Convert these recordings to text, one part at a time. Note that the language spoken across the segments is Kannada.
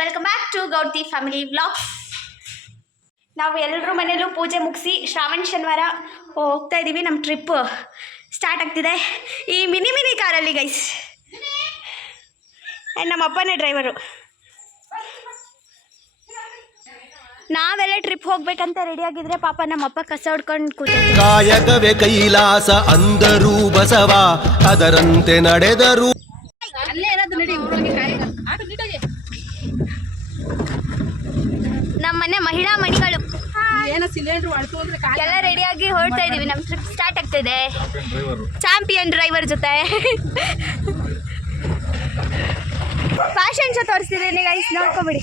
Welcome back to Gowdti family vlog ನಾವು ಎಲ್ಲರೂ ಮನೆಯಲ್ಲೂ ಪೂಜೆ ಮುಗಿಸಿ ಶ್ರಾವಣ ಶನಿವಾರ ಹೋಗ್ತಾ ಇದ್ದೀವಿ ನಮ್ಮ ಟ್ರಿಪ್ ಸ್ಟಾರ್ಟ್ ಆಗ್ತಿದೆ. ಈ ಮಿನಿ ಮಿನಿ ಕಾರಲ್ಲಿ ಗೈಸ್ ನಮ್ಮ ಅಪ್ಪನೇ ಡ್ರೈವರು ನಾವೆಲ್ಲ ಟ್ರಿಪ್ ಹೋಗ್ಬೇಕಂತ ರೆಡಿ ಆಗಿದ್ರೆ ಪಾಪ ನಮ್ಮ ಅಪ್ಪ ಕಸ ಹೊಡ್ಕೊಂಡು ಕೂತ ಕಾಯಕವೇ ಕೈಲಾಸ ಅಂದರು ಬಸವ, ಅದರಂತೆ ನಡೆದರು ನಮ್ಮ ಮನೆ ಮಹಿಳಾ ಮಣಿಗಳು. ಎಲ್ಲ ರೆಡಿಯಾಗಿ ಹೊರಡ್ತಾ ಇದೀವಿ ನಮ್ಮ ಟ್ರಿಪ್ ಸ್ಟಾರ್ಟ್ ಆಗ್ತಿದೆ. ಚಾಂಪಿಯನ್ ಡ್ರೈವರ್ ಜೊತೆ. ಫ್ಯಾಷನ್ ಶೋ ತೋರಿಸ್ತಿದ್ದೀನಿ ಗೈಸ್ ನೋಡ್ಕೊಬಿಡಿ.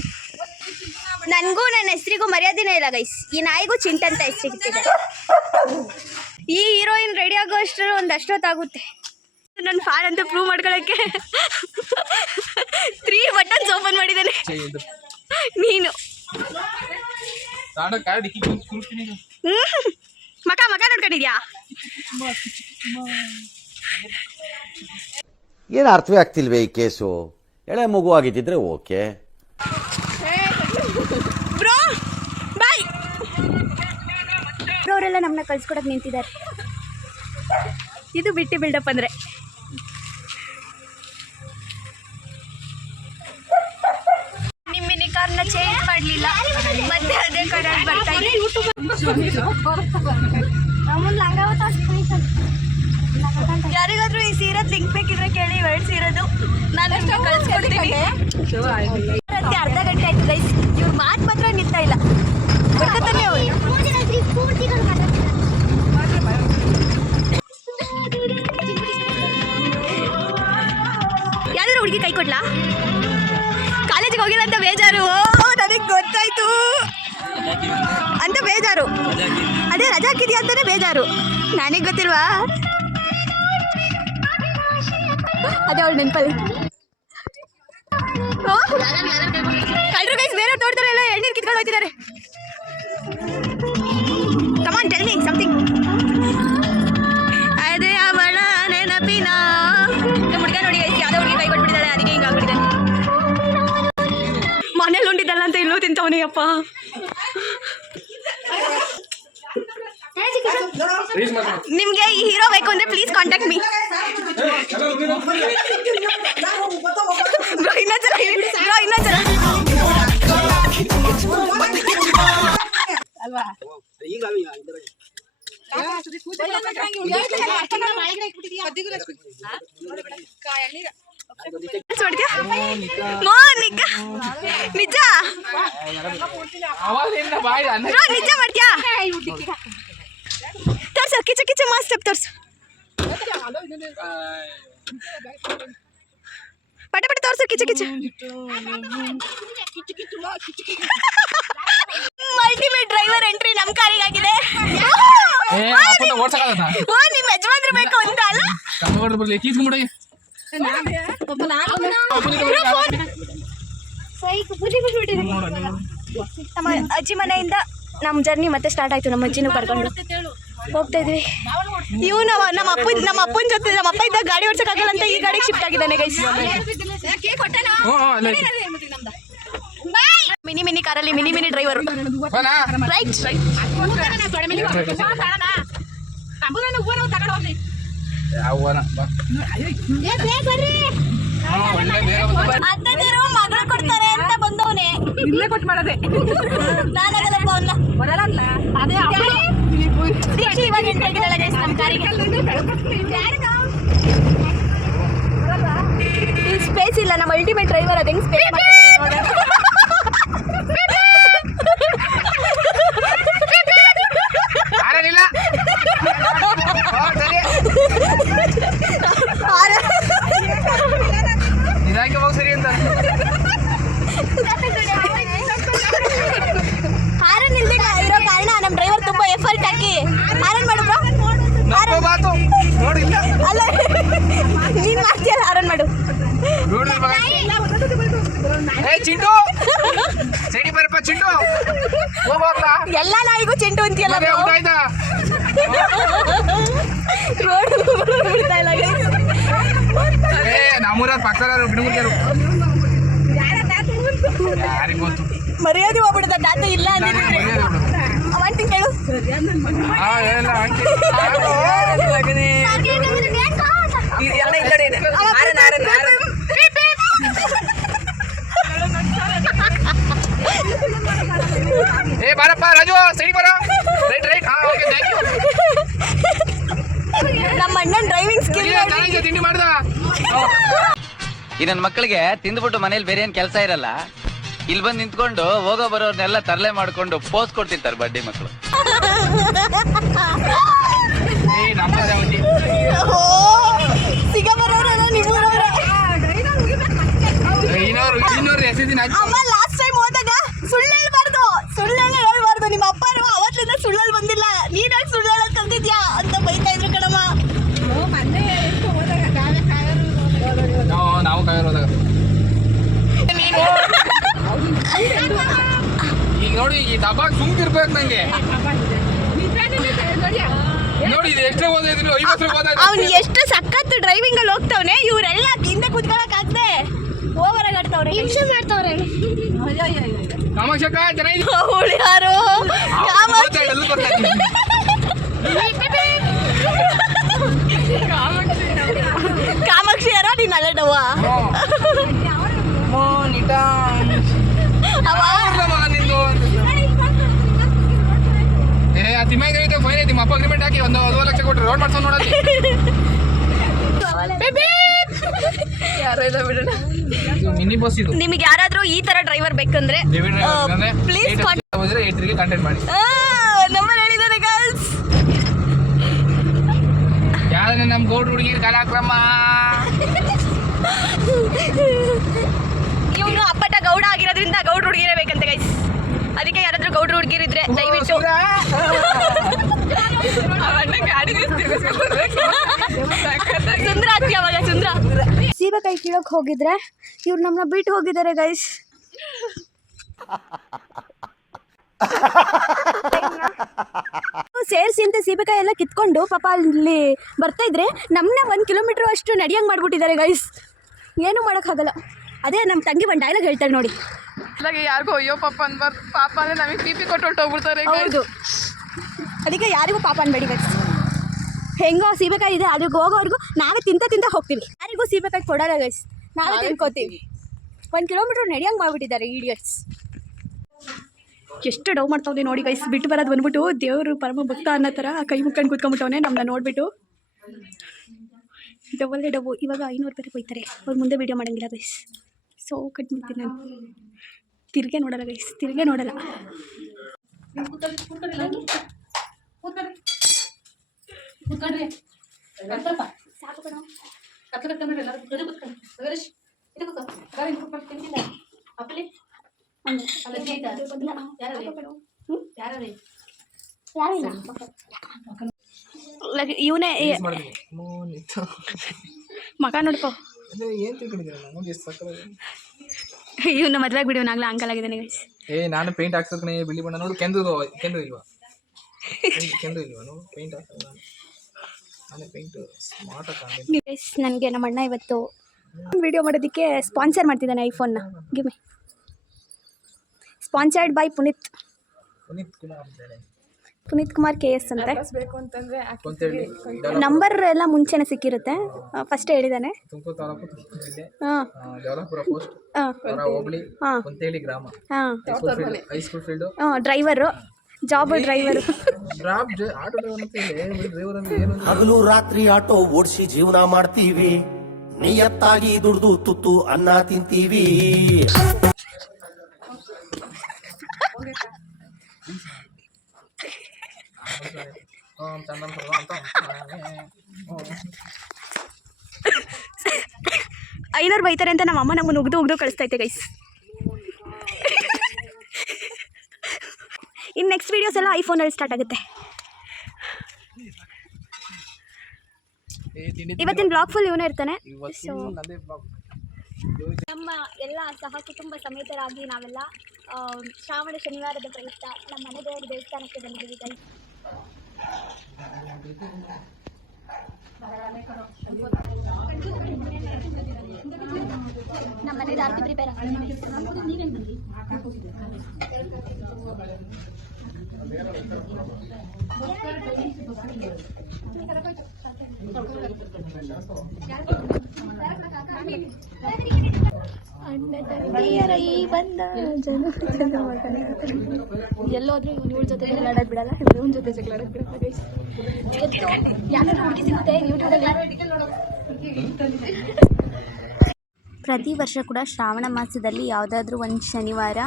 ನನಗೂ ನನ್ನ ಹೆಸರಿಗೂ ಮರ್ಯಾದೆನೇ ಇಲ್ಲ ಗೈಸ್ ಈ ನಾಯಿಗೂ ಚಿಂತೆ ಅಂತ ಹೆಸರಿಗಿಟ್ಟಿದೆ ಈ ಹೀರೋಯಿನ್ ರೆಡಿ ಆಗೋ ಅಷ್ಟರ ಒಂದು ಅಷ್ಟೊತ್ತಾಗುತ್ತೆ. ನನ್ನ ಫ್ಯಾನ್ ಅಂತ ಪ್ರೂವ್ ಮಾಡ್ಕೊಳಕ್ಕೆ. ತ್ರೀ ಬಟನ್ಸ್ ಓಪನ್ ಮಾಡಿದ್ದೇನೆ. ನೀನು. ಮಕ ಮಕ ನೋಡ್ಕೊಂಡಿದ್ಯಾ? ಏನು ಅರ್ಥವೇ ಆಗ್ತಿಲ್ವೇ ಈ ಕೇಸು? ಎಳೆ ಮಗು ಆಗಿದ್ದಿದ್ರೆ ಓಕೆ. Bro bye. ಅವರೆಲ್ಲ ನಮ್ಮನ್ನ ಕಳ್ಸಿಕೊಡಕ್ ನಿಂತಿದ್ದಾರೆ. ಇದು ಬಿಟ್ಟು ಬಿಲ್ಡಪ್ ಅಂದ್ರೆ. ನಿಮ್ಮ ಮಿನಿ ಕಾರ್ನ ಚೇಂಜ್ ಮಾಡಲಿಲ್ಲ. ಮತ್ತೆ ಕಡೆ ಬರ್ತಾ ಯಾರಿಗಾದ್ರೂ ಈ ಸೀರೆ ಲಿಂಕ್ ಬೇಕಿದ್ರೆ ಕೇಳಿ ವೈಟ್ ಸೀರೆದು ನಾನು ಕಳ್ಸ್ಕೊಡ್ತೀನಿ. ಅರ್ಧ ಗಂಟೆ ಆಯ್ತು ಗೈಸ್ ಇವ್ರ ಮಾತು ಮಾತ್ರ ನಿಲ್ತಾ ಇಲ್ಲ. ಬರ್ಕತಾನೆ ಅವ್ರು. ಹುಡುಗಿ ಕೈ ಕೊಡ್ಲಾ? ಕಾಲೇಜಿಗೆ ಹೋಗಿಲ್ಲ ಅಂತ ಬೇಜಾರು. ನನಗೆ ಗೊತ್ತಾಯ್ತು. ಅಂತ ಬೇಜಾರು. ಅದೇ ರಜಾ ಹಾಕಿದ್ಯಾ ಅಂತಾನೆ ಬೇಜಾರು. ನನಗೆ ಗೊತ್ತಿಲ್ವಾ? ಅದೇ ಅವಳು ನೆನಪಲ್ಲಿ. ಕಳ್ಳರು ಗೈಸ್ ಬೇರೆ ತೋಟದಲ್ಲ ಎಲ್ಲ ಎಳ್ನೀರು ಕಿತ್ಕೊಂಡು ಹೋಗ್ತಿದ್ದಾರೆ ಕಮಾನ್ ಟೆಲ್ ಸಮಥಿಂಗ್ ಅದೇ ಅವಳ ನೆನಪಿನ. ಹುಡುಗ ನೋಡಿ ಗೈಸ್ ಯಾವುದೋ ಹುಡುಗಿ ಕೈ ಕೊಟ್ಬಿಟ್ಟಿದ್ದಾಳೆ, ಅದಕ್ಕೆ ಹಿಂಗೆ ಆಗ್ಬಿಟ್ಟಿದ್ದಾನೆ ಮನೇಲಿ ಉಂಡಿದ್ದಲ್ಲ ಅಂತ ಇಲ್ಲೂ ತಿಂತವನೇ ಅಪ್ಪ. ನಿಮಗೆ ಈ ಹೀರೋ ಬೇಕು ಅಂದ್ರೆ ಪ್ಲೀಸ್ ಕಾಂಟ್ಯಾಕ್ಟ್ ಮೀ ಬ್ರೋ ಇನ್ನೊಂದ್ಸಲ ಬ್ರೋ ಇನ್ನೊಂದ್ಸಲ ನೋಡ್ದ್ಯಾ? ಮೋನಿಕಾ ನಿಜ ಬ್ರೋ ನಿಜ ಮಾಡ್ತ್ಯಾ? ತೋರ್ಸು ಕಿಚ ಮಾಸ್ ಸ್ಟೆಪ್ ತೋರ್ಸು ಪಟ ಪಟ ತೋರ್ಸು ಕಿಚ ಕಿಚ ಮಲ್ಟಿಮೇಟ್ ಡ್ರೈವರ್ ಎಂಟ್ರಿ ನಮ್ಮ ಕಾರಿಗಾಗಿದೆ. ಓ ನಿಮ್ಮ ಯಜಮಾನ್ರು ಬೇಕು ಅಂತ ಅಲ್ಲ? ಅಜ್ಜಿ ಮನೆಯಿಂದ ನಮ್ಮ ಜರ್ನಿ ಮತ್ತೆ ಸ್ಟಾರ್ಟ್ ಆಯ್ತು ನಮ್ಮ ಅಜ್ಜಿನೂ ಕರ್ಕೊಂಡು ಹೋಗ್ತಾ ಇದ್ವಿ. ಇವ್ ನಮ್ಮ ನಮ್ಮ ಅಪ್ಪ ನಮ್ಮ ಅಪ್ಪನ ಜೊತೆ ನಮ್ಮ ಅಪ್ಪ ಇದ್ದಾಗ ಗಾಡಿ ಓಡ್ಸಕ್ಕಾಗಲ್ಲ ಅಂತ ಈ ಗಾಡಿಗೆ ಶಿಫ್ಟ್ ಆಗಿದ್ದಾನೆ ಗೈಸ್ ಮಿನಿ ಮಿನಿ ಕಾರಲ್ಲಿ ಮಿನಿ ಮಿನಿ ಡ್ರೈವರ್ ರೈಟ್ ಮಗಳು ಕೊಡ್ತಾರೆ ಅಂತ ಬಂದವನೇ. ಇಲ್ಲೇ ಕೊಟ್ಟು ಮಾಡೋದೆ. ಬರಲ್ಲ. ಅದೇ ದೀಕ್ಷೆ ಇವಾಗ ಎಂಟ್ರಿ ಆಗಿದ್ದಾಳೆ ಗೈಸ್ ನಮ್ಮ ಕಾರಿಗೆ ಇಲ್ಲಿ ಸ್ಪೇಸ್ ಇಲ್ಲ. ನಮ್ಮ ಅಲ್ಟಿಮೇಟ್ ಡ್ರೈವರ್ ಅದು ಹೆಂಗ್ ಸ್ಪೇಸ್ ಹಾರನ್ ಇಲ್ದೆ ಇರೋ ಕಾರಣ ನಮ್ಮ ಡ್ರೈವರ್ ತುಂಬಾ ಎಫರ್ಟ್ ಹಾಕಿ ಹಾರನ್ ಮಾಡು ಬ್ರೋ ಅಲ್ಲ ನೀನ್ ಮಾಡ್ತೀಯಲ್ಲ ಹಾರನ್ ಮಾಡು. ಚಿಂಟು. ಸೈಡಿ ಬರಪ್ಪ ಚಿಂಟು. ಎಲ್ಲ ನಾಯಿಗೂ ಚಿಂಟು ಅಂತೀಯಲ್ಲ ಊಟ ಆಯ್ತಾ ರೋಡ್ ಬಿಡ್ತಾ ಇಲ್ಲ guys. ಏ ನಮ್ಮೂರ ಪಕ್ಕದ ಗಿಡಮುಗ್ಯಾರು ಯಾರಿಗ್ ಗೊತ್ತು? ಮರ್ಯಾದೆ ಹೋಗ್ಬಿಡುತ್ತ ದಾತ ಇಲ್ಲ ಅಂತ ಅಂದಿದ್ರೆ ಮರ್ಯಾದೆ ಕೇಳು. ಆ, ಏನಿಲ್ಲ, ಆಂಟಿ. ಏ ಬಾರಪ್ಪ ರಾಜು ಸೈಡ್ ಬರ. Right right. ಹಾ ಓಕೆ ಥ್ಯಾಂಕ್ ಯು ನಮ್ಮ ಅಣ್ಣನ್ ಡ್ರೈವಿಂಗ್ ಸ್ಕಿಲ್ ಧನಂಜಯ ತಿಂಡಿ ಮಾಡ್ದ. ಈ ನನ್ನ ಮಕ್ಕಳಿಗೆ ತಿಂದ್ಬಿಟ್ಟು ಮನೇಲಿ ಬೇರೆ ಏನು ಕೆಲಸ ಇರಲ್ಲ? ಇಲ್ಲಿ ಬಂದು ನಿಂತ್ಕೊಂಡು ಹೋಗೋ ಬರೋರ್ನೆಲ್ಲ ತರಲೆ ಮಾಡ್ಕೊಂಡು ಪೋಸ್ ಕೊಡ್ತಿರ್ತಾರೆ ಬಡ್ಡಿ ಮಕ್ಕಳು ಇನ್ನೋರು ಇನ್ನೋರು ಎಸೆ ದಿನ ನೀನಾಗಿ ಸುಳ್ಳು ಕಲ್ತಿದ್ಯಾ ಅಂತ ಬೈತಾ ಇದ್ರು ಕಣಮ್ಮ. ನಾವು ಕಾಯಿರೋದಾಗ ಈಗ ನೋಡಿ ಈ ನಂಗೆ. ನೋಡಿ. ಇದು ಎಷ್ಟೇ ಓದಿದ್ರು ಐವತ್ತು ಅವ್ನು ಎಷ್ಟು ಸಖತ್ ಡ್ರೈವಿಂಗ್ ಅಲ್ಲಿ ಹೋಗ್ತಾವನೆ ಇವರೆಲ್ಲ ಹಿಂದೆ ಕುತ್ಕೊಳಕ್ ಆಗ್ದೆ ಓವರ್ ಆಡ್ತಾವ್ರೆ ಹಿಂಸೆ ಮಾಡ್ತಾವ್ರೆ. ಕಾಮಾಕ್ಷಕ ಚೆನ್ನಾಗಿ ಅವಳು ಯಾರು ಕಾಮಾಕ್ಷ ಕಾಮಾಕ್ಷಿ ಯಾರ ನೀನ್ ಅಲ್ಲೇ ಡವ್ವ ಅವ? ಮಗ ನಿಂದು. ಏ ಆ ತಿಮ್ಮಾಗ ಐತೆ ಫೈನ್ ಐತಿ ನಿಮ್ಮ ಅಪ್ಪ ಅಗ್ರಿಮೆಂಟ್ ಹಾಕಿ ಒಂದು ಲಕ್ಷ ರೋಡ್ ಮಾಡ್ಸೋ ನೋಡಲ್ಲಿ ಮಿನಿ ಬಸ್ ಇದು. ನಿಮಗೆ ಯಾರಾದ್ರೂ ಈ ತರ ಡ್ರೈವರ್ ಬೇಕಂದ್ರೆ ಪ್ಲೀಸ್ ಕಾಂಟ್ಯಾಕ್ಟ್ ಮಾಡಿ. ನಮ್ಮ ಗೌಡ್ ಹುಡುಗಿರ್ ಕಲಾಕ್ರಮ. ಇವನು ಅಪ್ಪಟ ಗೌಡ ಆಗಿರೋದ್ರಿಂದ ಗೌಡ ಹುಡುಗಿರೇ ಬೇಕಂತ ಗೈಸ್ ಅದಕ್ಕೆ ಯಾರಾದ್ರೂ ಗೌಡ ಹುಡುಗಿರಿದ್ರೆ ದಯವಿಟ್ಟು. ಸುಂದ್ರ ಅತ್ತಿ ಅವಾಗ ಸುಂದ್ರ. ಕೈ ಕೀಳಕ್ ಹೋಗಿದ್ರೆ ಇವ್ರು ನಮ್ಮನ್ನ ಬಿಟ್ಟು ಹೋಗಿದ್ದಾರೆ ಗೈಸ್ ಸೇರಿಸಿ ಅಂತ ಸೀಬೆಕಾಯಿ ಎಲ್ಲ ಕಿತ್ಕೊಂಡು ಪಾಪ ಅಲ್ಲಿ ಬರ್ತಾ ಇದ್ರೆ ನಮ್ಮನ್ನ ಒಂದ್ ಕಿಲೋಮೀಟರ್ ಅಷ್ಟು ನಡಿಯಂಗೆ ಮಾಡ್ಬಿಟ್ಟಿದ್ದಾರೆ ಗೈಸ್ ಏನೂ ಆಗಲ್ಲ ಅದೇ ನಮ್ಮ ತಂಗಿ ಒಂದು ಡೈಲಾಗ್ ಹೇಳ್ತಾರೆ ನೋಡಿ. ಯಾರಿಗೂ ಅಯ್ಯೋ ಪಾಪ ಅನ್ಬಾರ್ದು ಪಾಪ ಅಂದ್ರೆ ನಮಗೆ ಪಿ ಪಿ ಕೊಟ್ಟು ಹೊರ್ಟೋಗ್ಬಿಡ್ತಾರೆ ಹೌದು. ಅದಕ್ಕೆ ಯಾರಿಗೂ ಪಾಪ ಅನ್ಬೇಡಿ ಗೈಸ್ ಹೆಂಗೋ ಸೀಬೆಕಾಯಿ ಇದೆ ಅಲ್ಲಿಗೆ ಹೋಗೋವರೆಗೂ ನಾವೇ ತಿಂತ ತಿಂತ ಹೋಗ್ತೀವಿ. ಯಾರಿಗೂ ಸೀಬೆಕಾಯಿ ಕೊಡಲ್ಲ ಗೈಸ್ ನಾವೇ ತಿನ್ಕೋತೀವಿ. ಒಂದ್ ಕಿಲೋಮೀಟರ್ ನಡಿಯಂಗೆ ಮಾಡ್ಬಿಟ್ಟಿದ್ದಾರೆ ಇಡಿಯಟ್ಸ್ ಎಷ್ಟು ಡವ್ ಮಾಡ್ತಾವೆ ನೋಡಿ ಗೈಸ್ ಬಿಟ್ಟು ಬರೋದು ಬಂದ್ಬಿಟ್ಟು ದೇವರು ಪರಮ ಭಕ್ತ ಅನ್ನೋ ಥರ ಕೈ ಮುಕ್ಕೊಂಡು ಕೂತ್ಕೊಂಡ್ಬಿಟ್ಟವನೆ ನಮ್ಮನ್ನ ನೋಡಿಬಿಟ್ಟು. ಡಬಲ್ ಡವ್ ಇವಾಗ ಐನೂರು ರೂಪಾಯಿ ಹೋಯ್ತಾರೆ ಅವ್ರು ಮುಂದೆ ವೀಡಿಯೋ ಮಾಡಂಗಿಲ್ಲ ಗೈಸ್ ಸೊ ಕಟ್ ಮಾಡ್ತೀನಿ ನಾನು. ತಿರ್ಗೆ ನೋಡಲ್ಲ ಗೈಸ್ ತಿರ್ಗೆ ನೋಡಲ್ಲ. ಇವನೇ ಮಗ ನೋಡ್ಕೋ. ಮದ್ವೆ ಇವನು ಮದ್ವೆಗೆ ಬಿಡಿ ನಾಗ್ಲಾ ಅಂಕಲ್ ಆಗಿದ್ದಾನೆ ಗೈಸ್ ಏ ನಾನು ಪೇಂಟ್ ಹಾಕ್ಸಕ್ನೆ ಬಿಳಿ ಬಣ್ಣ ನೋಡು ಕೆಂದು ಕೆಂದು ಇಲ್ವಾ? ಕೆಂದು- ಇಲ್ವಾ? ನೋಡು ಪೇಂಟ್ ನಾನು. ಸ್ಮಾರ್ಟ್ ನನಗೆ ನಮ್ಮ ಅಣ್ಣ ಇವತ್ತು ವಿಡಿಯೋ ಮಾಡೋದಕ್ಕೆ ಸ್ಪಾನ್ಸರ್ ಮಾಡ್ತಿದ್ದಾನೆ ಐಫೋನ್ನ give me sponsored by Puneeth. Puneeth Kumar ಅಂತೇಳಿ ಪುನೀತ್ ಕುಮಾರ್ ಕೆ ಎಸ್ ಅಂತೆ. ಬೇಕು ಅಂತಂದ್ರೆ ಅಂತೇಳಿ ನಂಬರ್ ಎಲ್ಲ ಮುಂಚೆನೆ ಸಿಕ್ಕಿರುತ್ತೆ. ಫಸ್ಟ್ ಹೇಳಿದಾನೆ. ತುಮಕೂರು ತಾಲೂಕು ತುಮಕೂರು ಜಿಲ್ಲೆ. ಹಾಂ. ಪೋಸ್ಟ್ ಹಾಂ. ಹೋಬಳಿ ಹಾಂ. ಅಂತೇಳಿ ಗ್ರಾಮ. ಹಾಂ. High school field high school ಹಾಂ driver job driver drop auto driver ಅಂತ ಹೇಳಿ. ಡ್ರೈವರ್ ಏನು ಹಗಲು ರಾತ್ರಿ ಆಟೋ ಓಡಿಸಿ ಜೀವನ ಮಾಡ್ತೀವಿ. ನಿಯತ್ತಾಗಿ ದುಡ್ದು ತುತ್ತು ಅನ್ನ ತಿಂತೀವಿ. ಐನೂರು ಬೈತಾರೆ ಅಂತ ನಮ್ಮ ಅಮ್ಮ ನಮ್ಮನ್ನು ಉಗ್ದು ಉಗ್ದು ಕಳಿಸ್ತೈತೆ ಗೈಸ್ ಇನ್ನು ನೆಕ್ಸ್ಟ್ ವೀಡಿಯೋಸ್ ಎಲ್ಲ ಐಫೋನಲ್ಲಿ ಸ್ಟಾರ್ಟ್ ಆಗುತ್ತೆ. ಇವತ್ತಿನ ಬ್ಲಾಗ್ ಫುಲ್ ಇವನೇ ಇರ್ತಾನೆ. ಸೊ ನಂದೇ ಬ್ಲಾಗ್ ನಮ್ಮ ಎಲ್ಲ ಸಹ ಕುಟುಂಬ ಸಮೇತರಾಗಿ ನಾವೆಲ್ಲ ಶ್ರಾವಣ ಶನಿವಾರದ ಪ್ರಯುಕ್ತ ನಮ್ಮ ಮನೆ ದೇವರ ದೇವಸ್ಥಾನಕ್ಕೆ ಬಂದಿದ್ದೀವಿ. ನಮ್ಮ ಮನೇದು ಆರತಿ ಪ್ರಿಪೇರ್ ಅಣ್ಣ ತಂಗಿಯರ ಈ ಬಂದ ಜನ ಎಲ್ಲೋದ್ರೂ ಇವ್ನು ಇವಳ ಜೊತೆ ಜಗಳಾಡಕ್ ಬಿಡಲ್ಲ ಇವ್ನು ಜೊತೆ ಜಗಳಾಡಕ್ ಬಿಡಲ್ಲ ಗೈಸ್ ಯಾಕಂದ್ರೆ ಸಿಗುತ್ತೆ ಪ್ರತಿ ವರ್ಷ ಕೂಡ ಶ್ರಾವಣ ಮಾಸದಲ್ಲಿ ಯಾವುದಾದ್ರೂ ಒಂದು ಶನಿವಾರ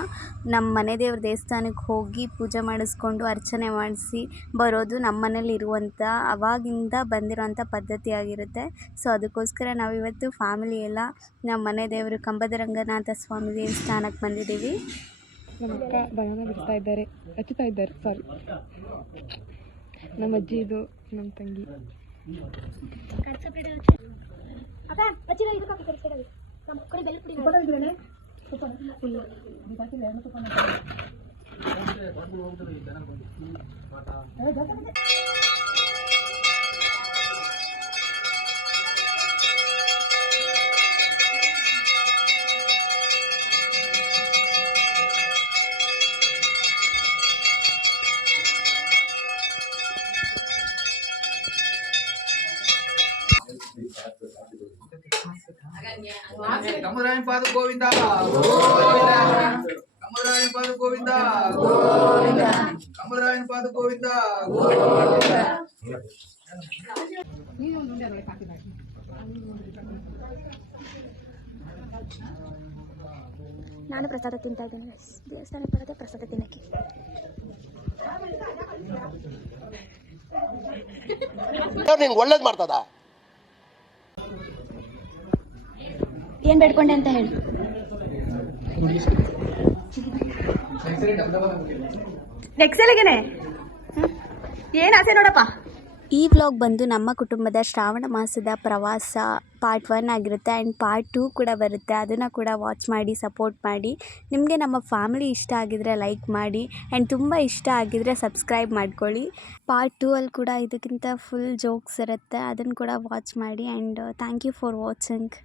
ನಮ್ಮ ಮನೆ ದೇವ್ರ ದೇವಸ್ಥಾನಕ್ಕೆ ಹೋಗಿ ಪೂಜೆ ಮಾಡಿಸ್ಕೊಂಡು ಅರ್ಚನೆ ಮಾಡಿಸಿ ಬರೋದು ನಮ್ಮ ಮನೇಲಿ ಇರುವಂಥ ಅವಾಗಿಂದ ಬಂದಿರೋಂಥ ಪದ್ಧತಿ ಆಗಿರುತ್ತೆ. ಸೊ ಅದಕ್ಕೋಸ್ಕರ ನಾವಿವತ್ತು ಫ್ಯಾಮಿಲಿ ಎಲ್ಲ ನಮ್ಮ ಮನೆ ದೇವರು ಕಂಬದ ರಂಗನಾಥ ಸ್ವಾಮಿ ದೇವಸ್ಥಾನಕ್ಕೆ ಬಂದಿದ್ದೀವಿ. ನಮ್ಮ ಅಕ್ಕ ಬನಾನ ಬಿಡ್ತಾ ಇದ್ದಾರೆ. ಹಚ್ಚುತ್ತಾ ಇದ್ದಾರೆ. ಸಾರಿ ನಮ್ಮ ಅಜ್ಜಿ ಇದು ನಮ್ಮ ತಂಗಿ ಕಮರಾಯನ್ ಪಾದ ಗೋವಿಂದ ಗೋವಿಂದ. ಕಮರಾಯನ್ ಪಾದ ಗೋವಿಂದ. ಗೋವಿಂದ ಕಮರಾಯನ್ ಪಾದ ಗೋವಿಂದ. ಗೋವಿಂದ ನಾನು ಪ್ರಸಾದ ತಿಂತಾ ಇದ್ದೇನೆ. ದೇವಸ್ಥಾನ ಬರೋದೇ ಪ್ರಸಾದ ತಿನ್ನಕ್ಕೆ. ನಿಂಗೆ ಒಳ್ಳೇದು ಮಾಡ್ತದ? ಏನು ಬೇಡ್ಕೊಂಡೆ ಅಂತ ಹೇಳಿ. ನೆಕ್ಸಲಿಗೆನೆ? ಏನು ಆಸೆ ನೋಡಪ್ಪ? ಈ ವ್ಲಾಗ್ ಬಂದು ನಮ್ಮ ಕುಟುಂಬದ ಶ್ರಾವಣ ಮಾಸದ ಪ್ರವಾಸ ಪಾರ್ಟ್ ಒನ್ ಆಗಿರುತ್ತೆ. ಆ್ಯಂಡ್ ಪಾರ್ಟ್ ಟೂ ಕೂಡ ಬರುತ್ತೆ. ಅದನ್ನು ಕೂಡ ವಾಚ್ ಮಾಡಿ ಸಪೋರ್ಟ್ ಮಾಡಿ. ನಿಮಗೆ ನಮ್ಮ ಫ್ಯಾಮಿಲಿ ಇಷ್ಟ ಆಗಿದರೆ ಲೈಕ್ ಮಾಡಿ. ಆ್ಯಂಡ್ ತುಂಬ ಇಷ್ಟ ಆಗಿದರೆ ಸಬ್ಸ್ಕ್ರೈಬ್ ಮಾಡ್ಕೊಳ್ಳಿ. ಪಾರ್ಟ್ ಟೂ ಅಲ್ಲಿ ಕೂಡ ಇದಕ್ಕಿಂತ ಫುಲ್ ಜೋಕ್ಸ್ ಇರುತ್ತೆ. ಅದನ್ನು ಕೂಡ ವಾಚ್ ಮಾಡಿ. And thank you for watching